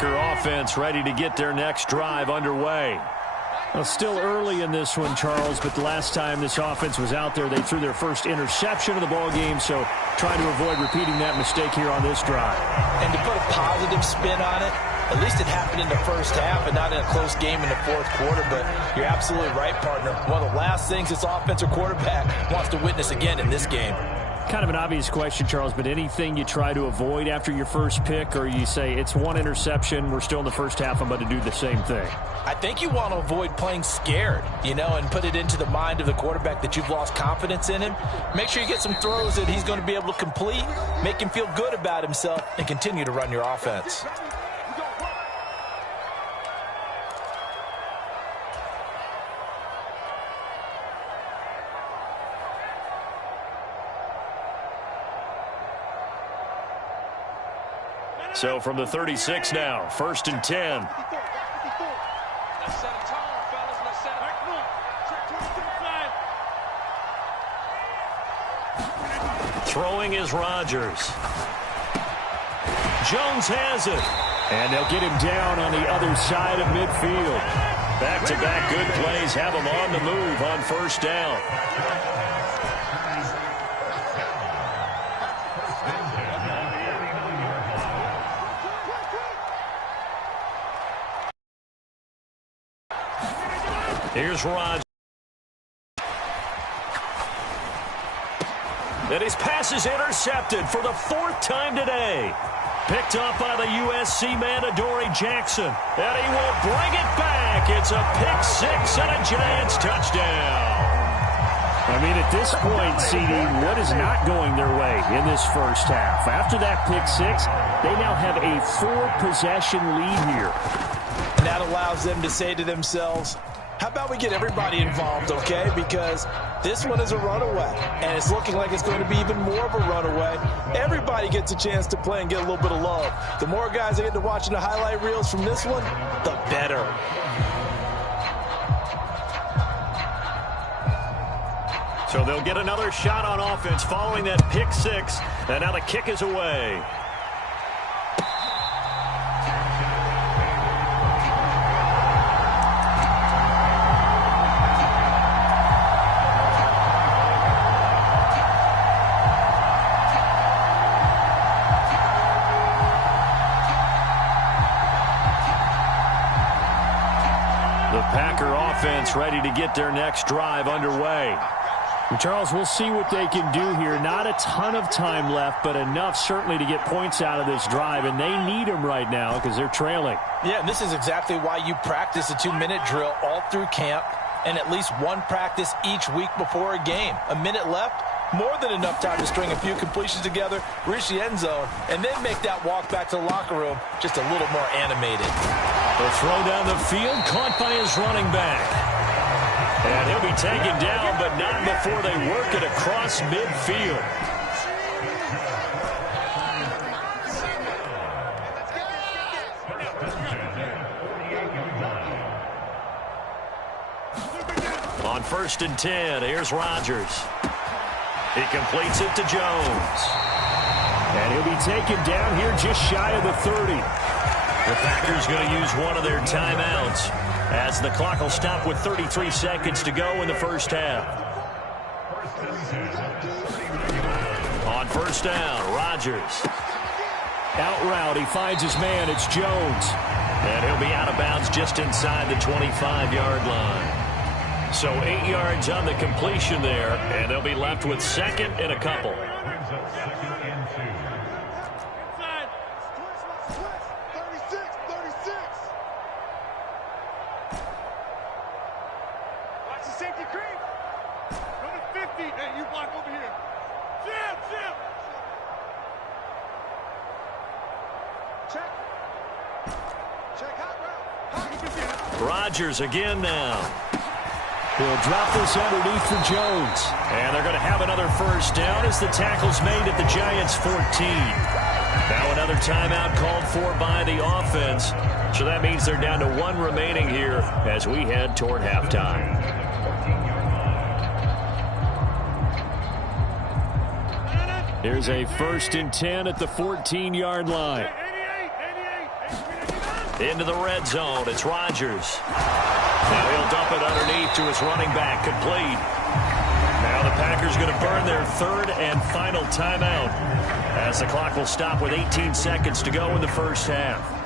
Packer offense ready to get their next drive underway. Well, still early in this one, Charles, but the last time this offense was out there, they threw their first interception of the ball game, so trying to avoid repeating that mistake here on this drive. And to put a positive spin on it, at least it happened in the first half and not in a close game in the fourth quarter, but you're absolutely right, partner. One of the last things this offensive quarterback wants to witness again in this game. Kind of an obvious question, Charles, but anything you try to avoid after your first pick, or you say it's one interception, we're still in the first half, I'm about to do the same thing? I think you want to avoid playing scared, and put it into the mind of the quarterback that you've lost confidence in him. Make sure you get some throws that he's going to be able to complete, make him feel good about himself, and continue to run your offense. So from the 36 now, 1st and 10. Throwing is Rodgers. Jones has it. And they'll get him down on the other side of midfield. Back-to-back good plays have him on the move on 1st down. Here's Rodgers. And his pass is intercepted for the 4th time today. Picked up by the USC man, Adoree Jackson. And he will bring it back. It's a pick 6 and a Giants touchdown. I mean, at this point, CD, what is not going their way in this first half? After that pick 6, they now have a 4-possession lead here. And that allows them to say to themselves, how about we get everybody involved, okay? Because this one is a runaway, and it's looking like it's going to be even more of a runaway. Everybody gets a chance to play and get a little bit of love. The more guys that get to watching the highlight reels from this one, the better. So they'll get another shot on offense following that pick 6, and now the kick is away. Packer offense ready to get their next drive underway. Charles, we'll see what they can do here. Not a ton of time left, but enough certainly to get points out of this drive, and they need them right now because they're trailing. Yeah, and this is exactly why you practice a 2-minute drill all through camp and at least one practice each week before a game. A minute left, more than enough time to string a few completions together, reach the end zone, and then make that walk back to the locker room just a little more animated. The throw down the field, caught by his running back. And he'll be taken down, but not before they work it across midfield. On 1st and 10, here's Rodgers. He completes it to Jones. And he'll be taken down here just shy of the 30. The Packers going to use one of their timeouts as the clock will stop with 33 seconds to go in the first half. On 1st down, Rodgers. Out route, he finds his man. It's Jones. And he'll be out of bounds just inside the 25-yard line. So 8 yards on the completion there, and they'll be left with 2nd and a couple. Rodgers again now. He'll drop this underneath for Jones. And they're going to have another first down as the tackle's made at the Giants' 14. Now another timeout called for by the offense. So that means they're down to 1 remaining here as we head toward halftime. Here's a 1st and 10 at the 14-yard line. Into the red zone. It's Rodgers. Now he'll dump it underneath to his running back. Complete. Now the Packers going to burn their third and final timeout as the clock will stop with 18 seconds to go in the first half.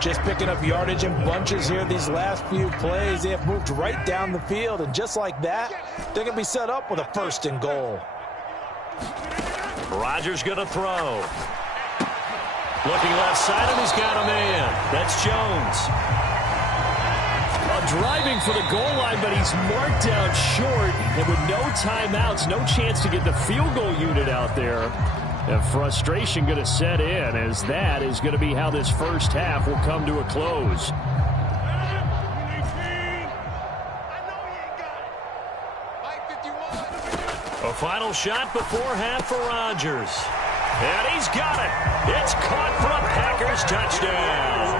Just picking up yardage in bunches here these last few plays. They have moved right down the field, and just like that, they're going to be set up with a 1st and goal. Rodgers going to throw. Looking left side, and he's got a man. That's Jones. Driving for the goal line, but he's marked out short. And with no timeouts, no chance to get the field goal unit out there. And frustration going to set in, as that is going to be how this first half will come to a close. A final shot before half for Rodgers. And he's got it. It's caught for a Packers touchdown.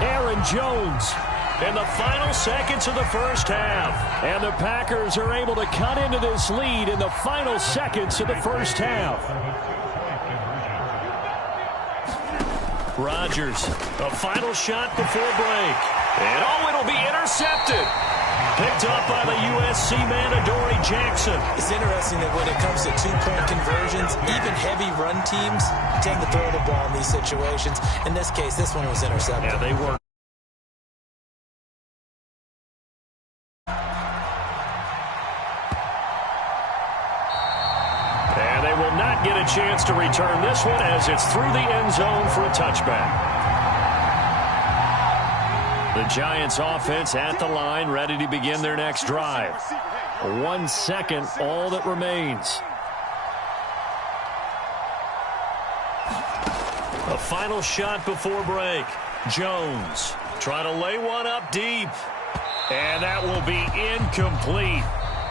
Aaron Jones in the final seconds of the first half. And the Packers are able to cut into this lead in the final seconds of the first half. Rodgers, a final shot before break. And it'll be intercepted. Picked up by the USC man, Adoree Jackson. It's interesting that when it comes to two-point conversions, even heavy run teams tend to throw the ball in these situations. In this case, this one was intercepted. Yeah, they were. Get a chance to return this one as it's through the end zone for a touchback. The Giants offense at the line, ready to begin their next drive. 1 second, all that remains. A final shot before break. Jones trying to lay one up deep. And that will be incomplete.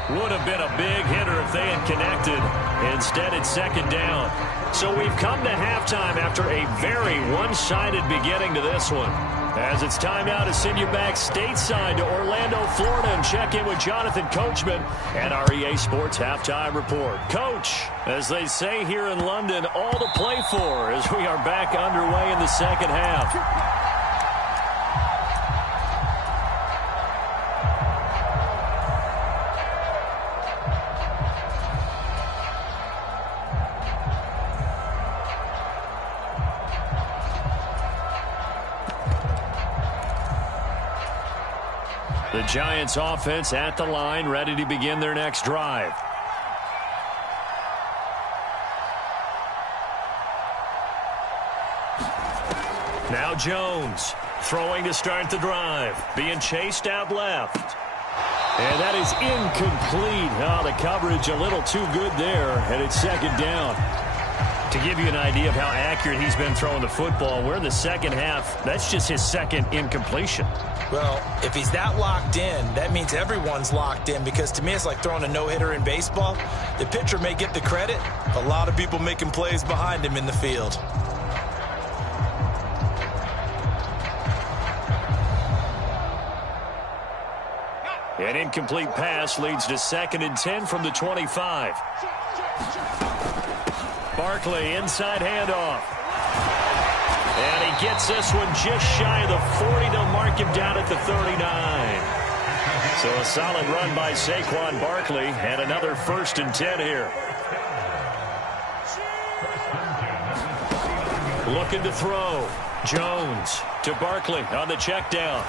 Would have been a big hitter if they had connected. Instead, it's second down. So we've come to halftime after a very one-sided beginning to this one. As it's time now to send you back stateside to Orlando, Florida, and check in with Jonathan Coachman and our EA Sports Halftime Report. Coach, as they say here in London, all to play for as we are back underway in the second half. The Giants offense at the line, ready to begin their next drive. Now Jones throwing to start the drive. Being chased out left. And that is incomplete. Oh, the coverage a little too good there, and it's second down. To give you an idea of how accurate he's been throwing the football, we're in the second half. That's just his second incompletion. Well, if he's that locked in, that means everyone's locked in, because to me it's like throwing a no-hitter in baseball. The pitcher may get the credit. A lot of people making plays behind him in the field. An incomplete pass leads to 2nd and 10 from the 25. Barkley inside handoff. And he gets this one just shy of the 40 to mark him down at the 39. So a solid run by Saquon Barkley and another 1st and 10 here. Looking to throw. Jones to Barkley on the check down.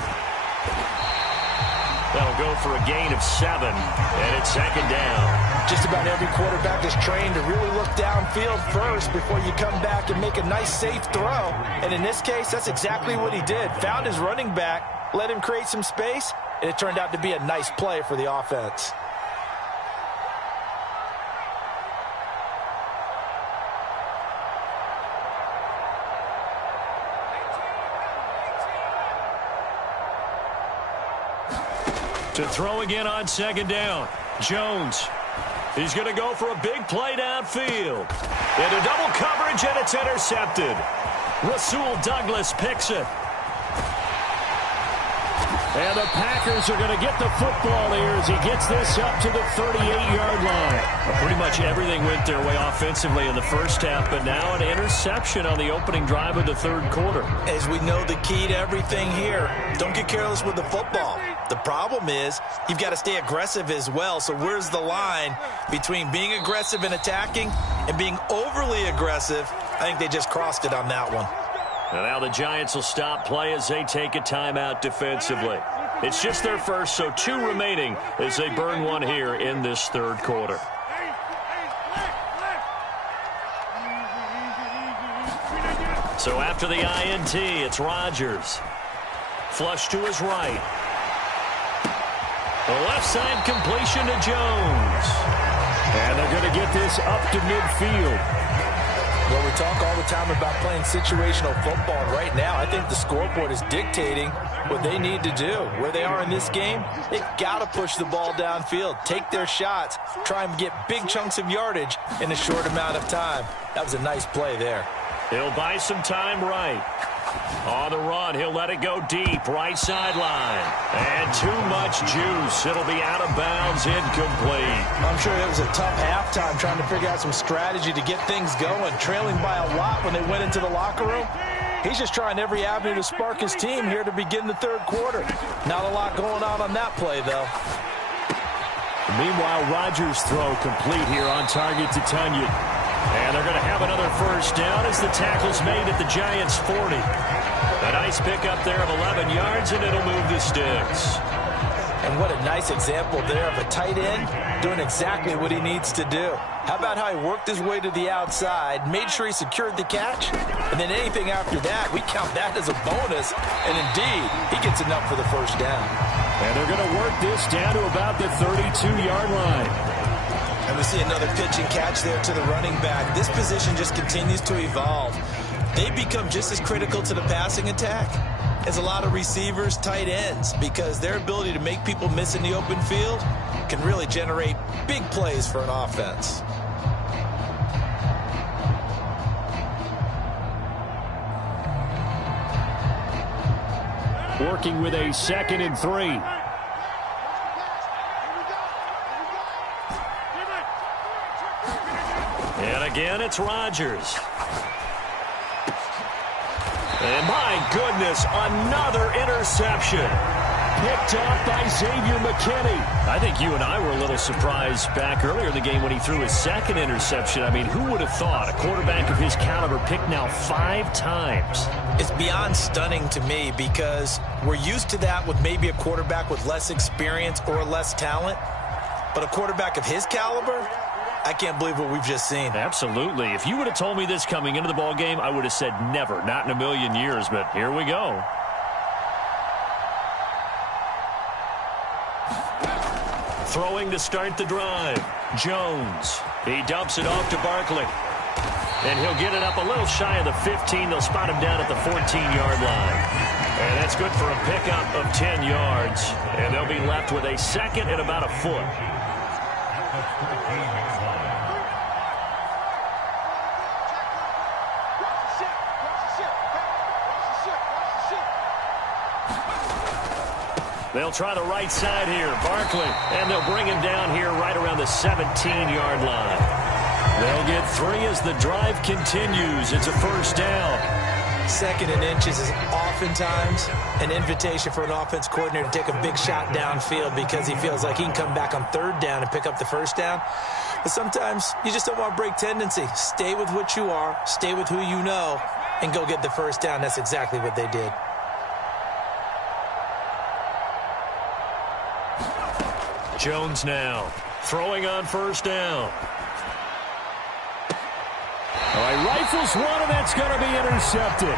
That'll go for a gain of 7, and it's second down. Just about every quarterback is trained to really look downfield first before you come back and make a nice, safe throw. And in this case, that's exactly what he did. Found his running back, let him create some space, and it turned out to be a nice play for the offense. To throw again on second down. Jones. He's going to go for a big play downfield. Into double coverage, and it's intercepted. Rasul Douglas picks it. And the Packers are going to get the football here as he gets this up to the 38-yard line. Well, pretty much everything went their way offensively in the first half, but now an interception on the opening drive of the third quarter. As we know, the key to everything here, don't get careless with the football. The problem is you've got to stay aggressive as well. So where's the line between being aggressive and attacking and being overly aggressive? I think they just crossed it on that one. And now the Giants will stop play as they take a timeout defensively. It's just their first, so 2 remaining as they burn one here in this third quarter. So after the INT, it's Rodgers. Flush to his right. The left side completion to Jones. And they're going to get this up to midfield. Well, we talk all the time about playing situational football. And right now, I think the scoreboard is dictating what they need to do. Where they are in this game, they've got to push the ball downfield, take their shots, try and get big chunks of yardage in a short amount of time. That was a nice play there. He'll buy some time right. On the run, he'll let it go deep, right sideline. And too much juice. It'll be out of bounds, incomplete. I'm sure it was a tough halftime trying to figure out some strategy to get things going. Trailing by a lot when they went into the locker room. He's just trying every avenue to spark his team here to begin the third quarter. Not a lot going on that play, though. Meanwhile, Rodgers' throw complete here on target to Tunyon. And they're going to have another first down as the tackle's made at the Giants' 40. A nice pickup there of 11 yards, and it'll move the sticks. And what a nice example there of a tight end doing exactly what he needs to do. How about how he worked his way to the outside, made sure he secured the catch, and then anything after that, we count that as a bonus. And indeed, he gets enough for the first down. And they're going to work this down to about the 32-yard line. And we see another pitch and catch there to the running back. This position just continues to evolve. They become just as critical to the passing attack as a lot of receivers, tight ends, because their ability to make people miss in the open field can really generate big plays for an offense. Working with a 2nd and 3. And again, it's Rodgers. And my goodness, another interception. Picked off by Xavier McKinney. I think you and I were a little surprised back earlier in the game when he threw his 2nd interception. I mean, who would have thought a quarterback of his caliber picked now 5 times? It's beyond stunning to me because we're used to that with maybe a quarterback with less experience or less talent. But a quarterback of his caliber, I can't believe what we've just seen. Absolutely. If you would have told me this coming into the ball game, I would have said never, not in a million years, but here we go. Throwing to start the drive. Jones. He dumps it off to Barkley. And he'll get it up a little shy of the 15. They'll spot him down at the 14-yard line. And that's good for a pickup of 10 yards. And they'll be left with a 2nd and about a foot. They'll try the right side here. Barkley. And they'll bring him down here right around the 17-yard line. They'll get 3 as the drive continues. It's a first down. 2nd and inches is oftentimes an invitation for an offense coordinator to take a big shot downfield because he feels like he can come back on 3rd down and pick up the first down. But sometimes you just don't want to break tendency. Stay with what you are, stay with who you know, and go get the first down. That's exactly what they did. Jones now throwing on first down. All right, rifles one, and that's going to be intercepted.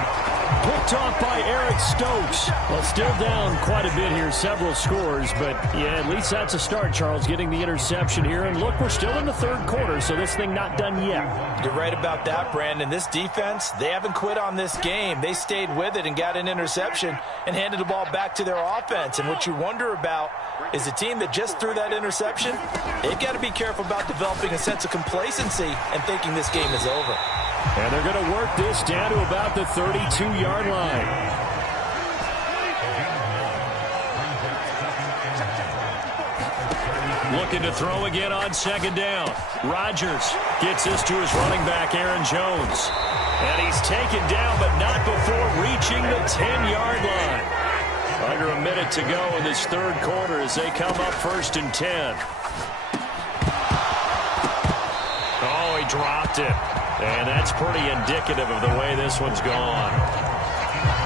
Picked off by Eric Stokes. Well, still down quite a bit here, several scores, but yeah, at least that's a start, Charles, getting the interception here. And look, we're still in the third quarter, so this thing not done yet. You're right about that, Brandon. This defense, they haven't quit on this game. They stayed with it and got an interception and handed the ball back to their offense. And what you wonder about is a team that just threw that interception, they've got to be careful about developing a sense of complacency and thinking this game is over. And they're going to work this down to about the 32-yard line. Looking to throw again on second down. Rodgers gets this to his running back, Aaron Jones. And he's taken down, but not before reaching the 10-yard line. Under a minute to go in this third quarter as they come up 1st and 10. Oh, he dropped it. And that's pretty indicative of the way this one's gone.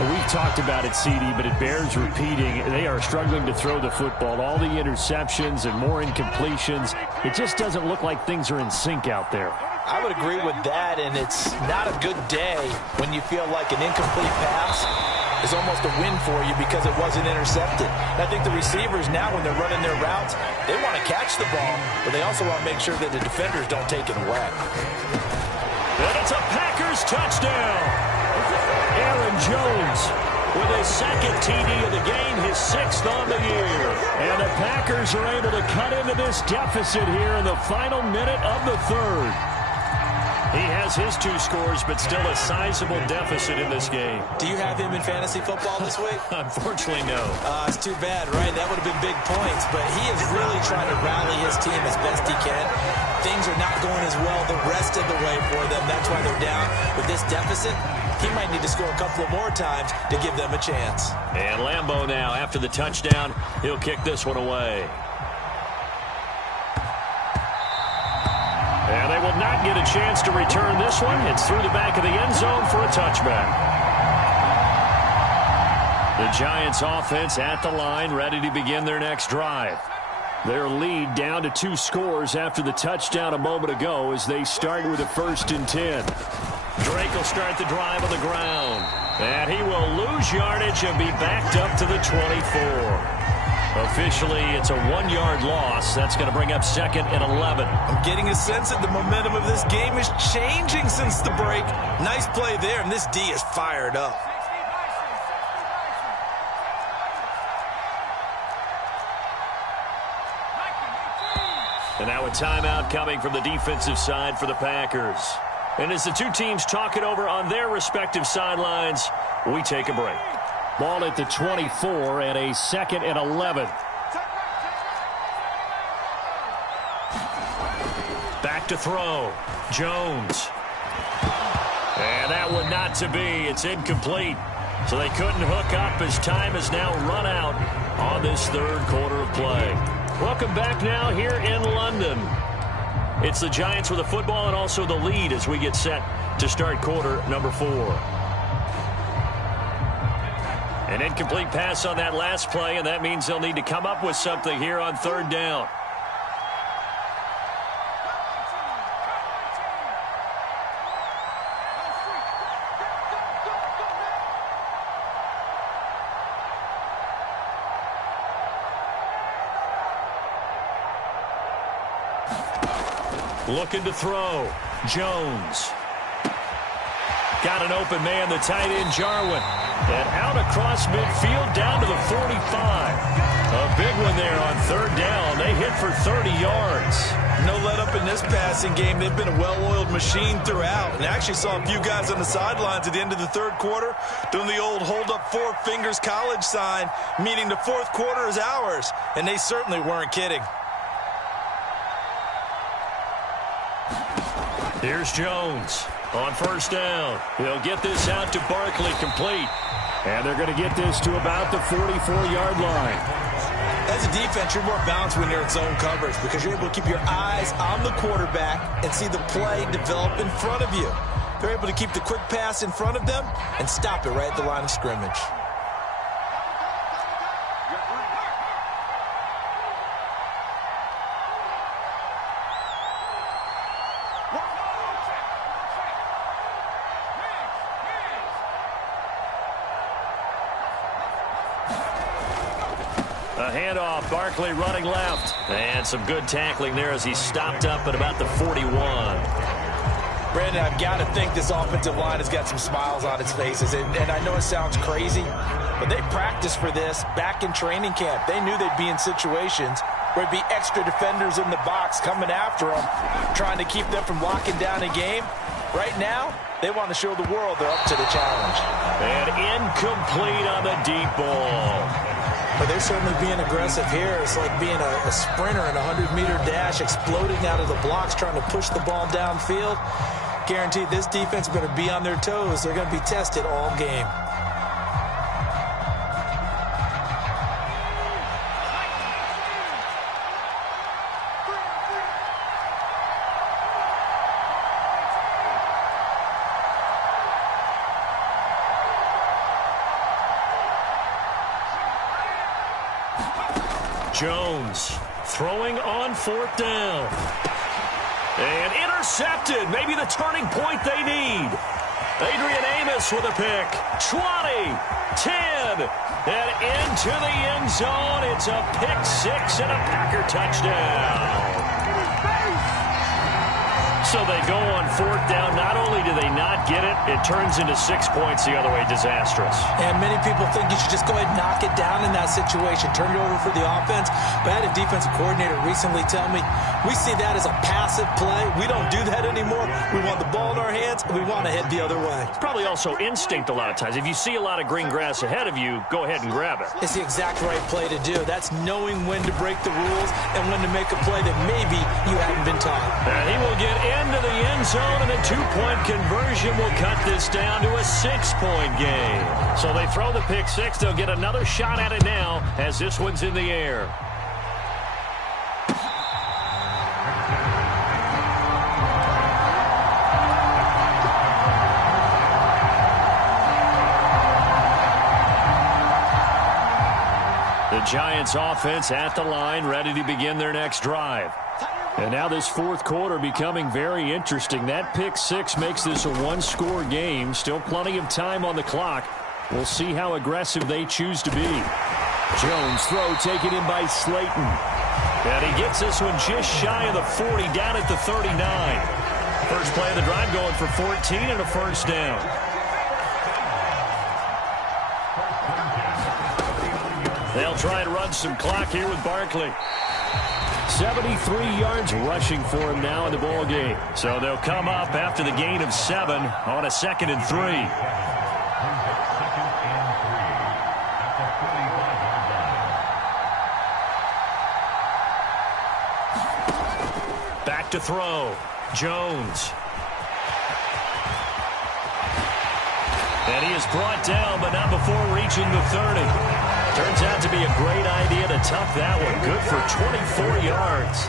We've talked about it, CD, but it bears repeating. They are struggling to throw the football. All the interceptions and more incompletions. It just doesn't look like things are in sync out there. I would agree with that, and it's not a good day when you feel like an incomplete pass is almost a win for you because it wasn't intercepted. And I think the receivers now, when they're running their routes, they want to catch the ball, but they also want to make sure that the defenders don't take it away. And it's a Packers touchdown. Aaron Jones with his second TD of the game, his 6th on the year. And the Packers are able to cut into this deficit here in the final minute of the third. He has his 2 scores, but still a sizable deficit in this game. Do you have him in fantasy football this week? Unfortunately, no. It's too bad, right? That would have been big points, but he is really trying to rally his team as best he can. Things are not going as well the rest of the way for them. That's why they're down. With this deficit, he might need to score a couple of more times to give them a chance. And Lambeau now, after the touchdown, he'll kick this one away. And they will not get a chance to return this one. It's through the back of the end zone for a touchback. The Giants offense at the line, ready to begin their next drive. Their lead down to 2 scores after the touchdown a moment ago as they start with a 1st and 10. Drake will start the drive on the ground. And he will lose yardage and be backed up to the 24. Officially, it's a 1-yard loss. That's going to bring up 2nd and 11. I'm getting a sense that the momentum of this game is changing since the break. Nice play there, and this D is fired up. And now a timeout coming from the defensive side for the Packers. And as the 2 teams talk it over on their respective sidelines, we take a break. Ball at the 24 and a 2nd and 11. Back to throw. Jones. And that one not to be. It's incomplete. So they couldn't hook up as time has now run out on this third quarter of play. Welcome back now here in London. It's the Giants with the football and also the lead as we get set to start quarter number 4. An incomplete pass on that last play, and that means they'll need to come up with something here on 3rd down. Looking to throw. Jones. Got an open man, the tight end, Jarwin. And out across midfield down to the 45. A big one there on 3rd down. They hit for 30 yards. No let up in this passing game. They've been a well-oiled machine throughout. And I actually saw a few guys on the sidelines at the end of the 3rd quarter doing the old hold up 4 fingers college sign, meaning the 4th quarter is ours. And they certainly weren't kidding. Here's Jones on 1st down. He'll get this out to Barkley, complete. And they're going to get this to about the 44-yard line. As a defense, you're more balanced when you're in zone coverage because you're able to keep your eyes on the quarterback and see the play develop in front of you. They're able to keep the quick pass in front of them and stop it right at the line of scrimmage. A handoff, Barkley running left. And some good tackling there as he stopped up at about the 41. Brandon, I've got to think this offensive line has got some smiles on its faces. And I know it sounds crazy, but they practiced for this back in training camp. They knew they'd be in situations where it'd be extra defenders in the box coming after them, trying to keep them from locking down a game. Right now, they want to show the world they're up to the challenge. And incomplete on the deep ball. But they're certainly being aggressive here. It's like being a sprinter in a 100-meter dash, exploding out of the blocks, trying to push the ball downfield. Guaranteed this defense better be on their toes. They're going to be tested all game. Jones throwing on 4th down. And intercepted. Maybe the turning point they need. Adrian Amos with a pick. 20, 10, and into the end zone. It's a pick 6 and a Packer touchdown. So they go on 4th down. Not only do they not get it, it turns into 6 points the other way. Disastrous. And many people think you should just go ahead and knock it down in that situation. Turn it over for the offense. But I had a defensive coordinator recently tell me, we see that as a passive play. We don't do that anymore. We want the ball in our hands, and we want to head the other way. It's probably also instinct a lot of times. If you see a lot of green grass ahead of you, go ahead and grab it. It's the exact right play to do. That's knowing when to break the rules and when to make a play that maybe you haven't been taught. And he will get into the end zone, and a 2-point conversion will cut this down to a 6-point game. So they throw the pick 6. They'll get another shot at it now as this one's in the air. The Giants offense at the line, ready to begin their next drive. And now this 4th quarter becoming very interesting. That pick 6 makes this a 1-score game. Still plenty of time on the clock. We'll see how aggressive they choose to be. Jones throw taken in by Slayton. And he gets this one just shy of the 40, down at the 39. First play of the drive going for 14 and a 1st down. They'll try and run some clock here with Barkley. 73 yards rushing for him now in the ball game. So they'll come up after the gain of 7 on a 2nd and 3. Back to throw. Jones. And he is brought down, but not before reaching the 30. Turns out to be a great idea to tuck that one. Good for 24 yards.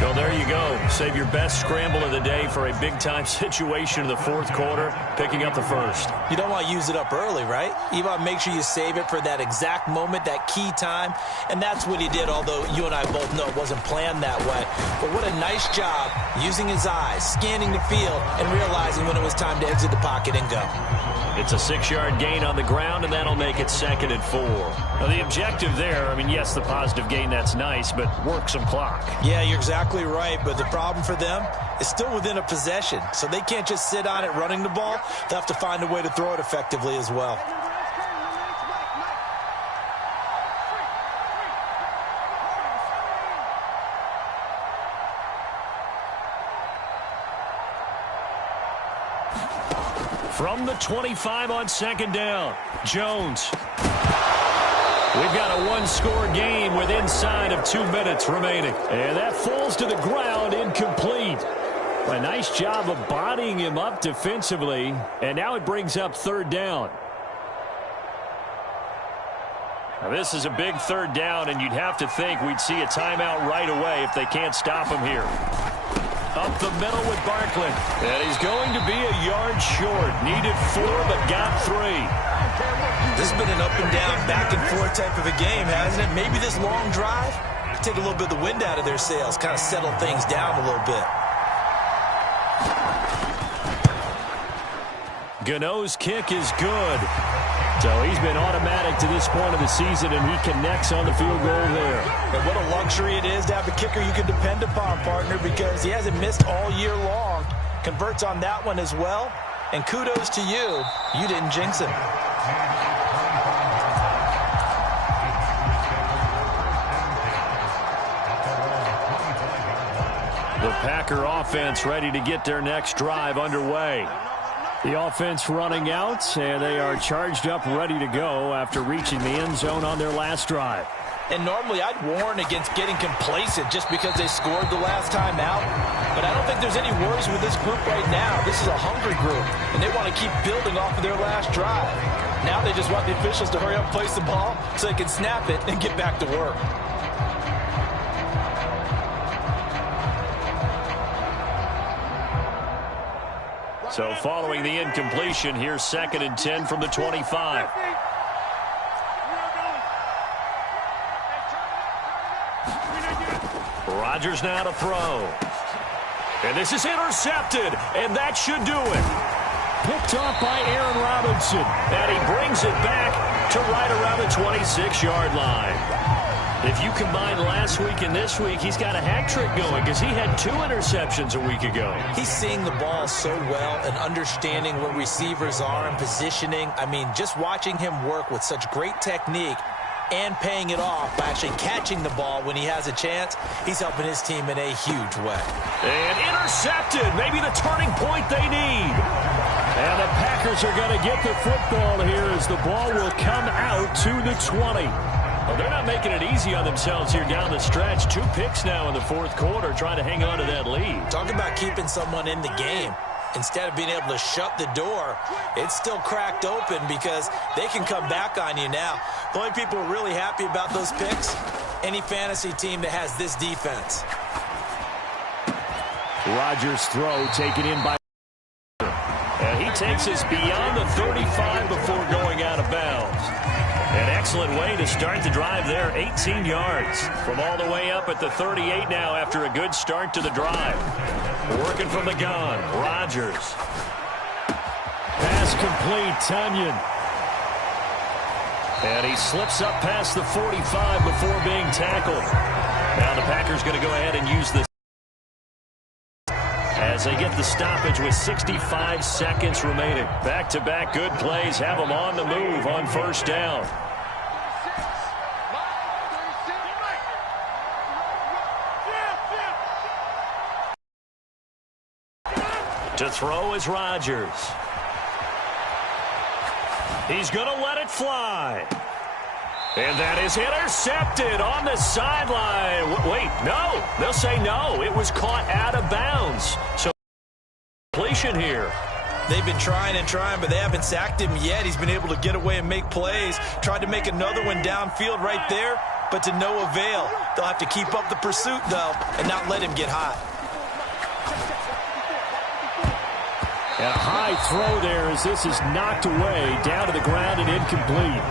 So there you go. Save your best scramble of the day for a big-time situation in the 4th quarter, picking up the 1st. You don't want to use it up early, right? You want to make sure you save it for that exact moment, that key time. And that's what he did, although you and I both know it wasn't planned that way. But what a nice job using his eyes, scanning the field, and realizing when it was time to exit the pocket and go. It's a 6-yard gain on the ground, and that'll make it 2nd and 4. Now, the objective there, I mean, yes, the positive gain, that's nice, but work some clock. Yeah, you're exactly right, but the problem for them is still within a possession, so they can't just sit on it running the ball. They'll have to find a way to throw it effectively as well. From the 25 on 2nd down, Jones. We've got a 1-score game with inside of 2 minutes remaining. And that falls to the ground, incomplete. A nice job of bodying him up defensively. And now it brings up 3rd down. Now this is a big 3rd down, and you'd have to think we'd see a timeout right away if they can't stop him here. Up the middle with Barkley. And he's going to be a yard short. Needed 4, but got 3. This has been an up and down, back and forth type of a game, hasn't it? Maybe this long drive take a little bit of the wind out of their sails, kind of settle things down a little bit. Gano's kick is good. So he's been automatic to this point of the season, and he connects on the field goal there. And what a luxury it is to have a kicker you can depend upon, partner, because he hasn't missed all year long. Converts on that one as well. And kudos to you. You didn't jinx him. The Packer offense ready to get their next drive underway. The offense running out, and they are charged up, ready to go after reaching the end zone on their last drive. And normally I'd warn against getting complacent just because they scored the last time out. But I don't think there's any worries with this group right now. This is a hungry group, and they want to keep building off of their last drive. Now they just want the officials to hurry up and place the ball so they can snap it and get back to work. So following the incompletion, here's 2nd and 10 from the 25. Rodgers now to throw. And this is intercepted, and that should do it. Picked off by Aaron Robinson. And he brings it back to right around the 26-yard line. If you combine last week and this week, he's got a hat trick going because he had 2 interceptions a week ago. He's seeing the ball so well and understanding where receivers are and positioning. I mean, just watching him work with such great technique and paying it off by actually catching the ball when he has a chance, he's helping his team in a huge way. And intercepted, maybe the turning point they need. And the Packers are going to get the football here as the ball will come out to the 20. Well, they're not making it easy on themselves here down the stretch. 2 picks now in the 4th quarter trying to hang on to that lead. Talk about keeping someone in the game. Instead of being able to shut the door, it's still cracked open because they can come back on you now. The only people who are really happy about those picks, any fantasy team that has this defense. Rodgers' throw taken in by... And he takes us beyond the 35 before going out of bounds. An excellent way to start the drive there, 18 yards. From all the way up at the 38 now after a good start to the drive. Working from the gun, Rodgers. Pass complete, Tonyan. And he slips up past the 45 before being tackled. Now the Packers going to go ahead and use this as they get the stoppage with 65 seconds remaining. Back-to-back good plays have them on the move on 1st down. To throw is Rodgers. He's going to let it fly. And that is intercepted on the sideline. Wait, no. They'll say no. It was caught out of bounds. So completion here. They've been trying and trying, but they haven't sacked him yet. He's been able to get away and make plays. Tried to make another one downfield right there, but to no avail. They'll have to keep up the pursuit, though, and not let him get hot. And a high throw there as this is knocked away, down to the ground and incomplete.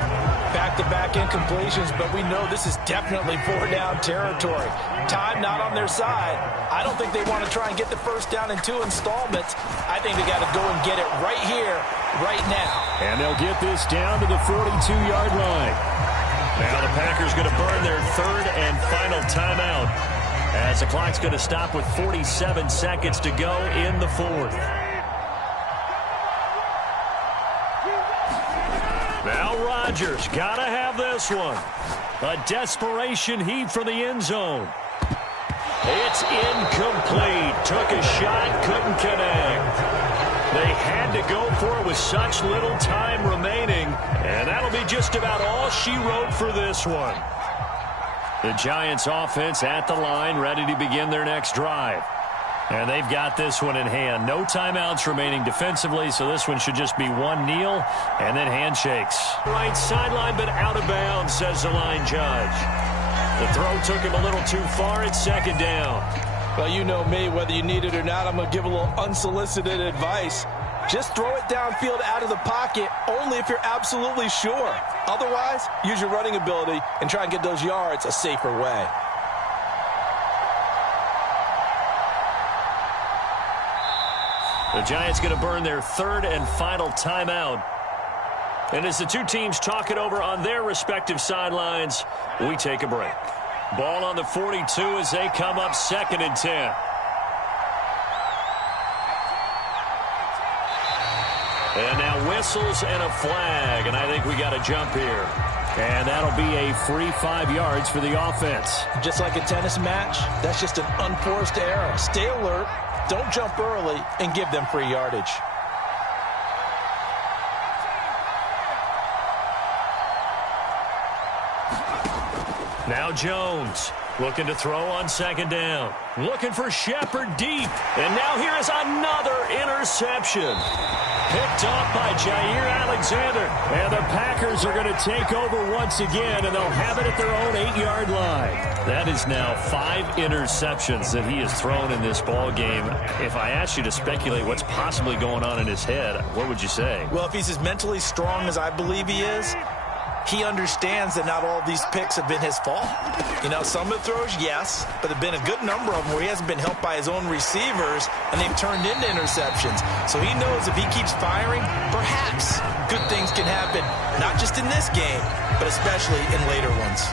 Back-to-back incompletions, but we know this is definitely 4-down territory. Time not on their side. I don't think they want to try and get the 1st down in 2 installments. I think they got to go and get it right here, right now. And they'll get this down to the 42-yard line. Now the Packers going to burn their 3rd and final timeout as the clock's going to stop with 47 seconds to go in the 4th. Now Rodgers got to have this one. A desperation heave for the end zone. It's incomplete. Took a shot, couldn't connect. They had to go for it with such little time remaining, and that'll be just about all she wrote for this one. The Giants offense at the line, ready to begin their next drive. And they've got this one in hand. No timeouts remaining defensively, so this one should just be one kneel and then handshakes. Right sideline, but out of bounds, says the line judge. The throw took him a little too far. It's 2nd down. Well, you know me, whether you need it or not, I'm going to give a little unsolicited advice. Just throw it downfield out of the pocket only if you're absolutely sure. Otherwise, use your running ability and try and get those yards a safer way. The Giants going to burn their 3rd and final timeout. And as the 2 teams talk it over on their respective sidelines, we take a break. Ball on the 42 as they come up 2nd and 10. And now whistles and a flag, and I think we got a jump here. And that'll be a free 5 yards for the offense. Just like a tennis match, that's just an unforced error. Stay alert, don't jump early, and give them free yardage. Now Jones looking to throw on second down. Looking for Shepard deep. And now here is another interception. Picked off by Jair Alexander. And the Packers are going to take over once again, and they'll have it at their own 8-yard line. That is now 5 interceptions that he has thrown in this ball game. If I asked you to speculate what's possibly going on in his head, what would you say? Well, if he's as mentally strong as I believe he is, he understands that not all of these picks have been his fault. You know, some of the throws, yes, but there have been a good number of them where he hasn't been helped by his own receivers, and they've turned into interceptions. So he knows if he keeps firing, perhaps good things can happen, not just in this game, but especially in later ones.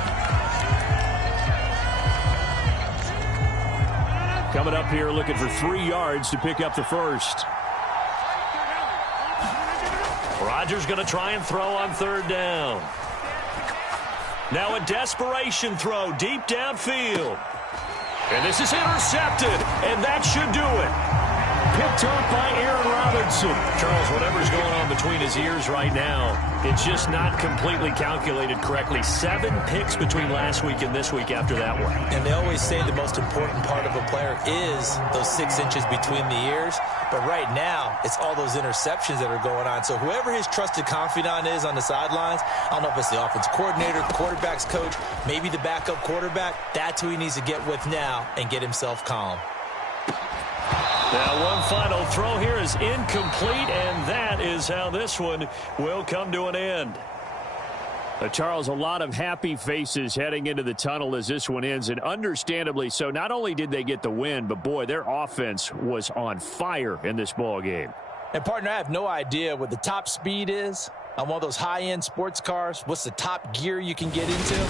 Coming up here looking for 3 yards to pick up the first. Rodgers going to try and throw on third down. Now a desperation throw deep downfield. And this is intercepted, and that should do it. Picked up by Aaron Robinson. Charles, whatever's going on between his ears right now, it's just not completely calculated correctly. 7 picks between last week and this week after that one. And they always say the most important part of a player is those 6 inches between the ears. But right now, it's all those interceptions that are going on. So whoever his trusted confidant is on the sidelines, I don't know if it's the offense coordinator, quarterback's coach, maybe the backup quarterback, that's who he needs to get with now and get himself calm. Now one final throw here is incomplete, and that is how this one will come to an end. Charles, a lot of happy faces heading into the tunnel as this one ends, and understandably so. Not only did they get the win, but boy, their offense was on fire in this ball game. And partner, I have no idea what the top speed is on one of those high-end sports cars. What's the top gear you can get into?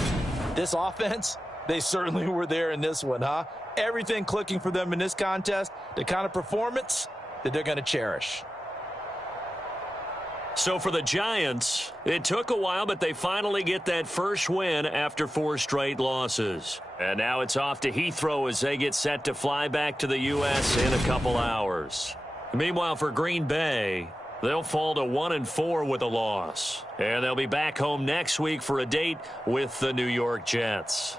This offense, they certainly were there in this one, huh? Everything clicking for them in this contest, the kind of performance that they're going to cherish. So for the Giants, it took a while, but they finally get that first win after 4 straight losses. And now it's off to Heathrow as they get set to fly back to the U.S. in a couple hours. Meanwhile, for Green Bay, they'll fall to 1-4 with a loss. And they'll be back home next week for a date with the New York Jets.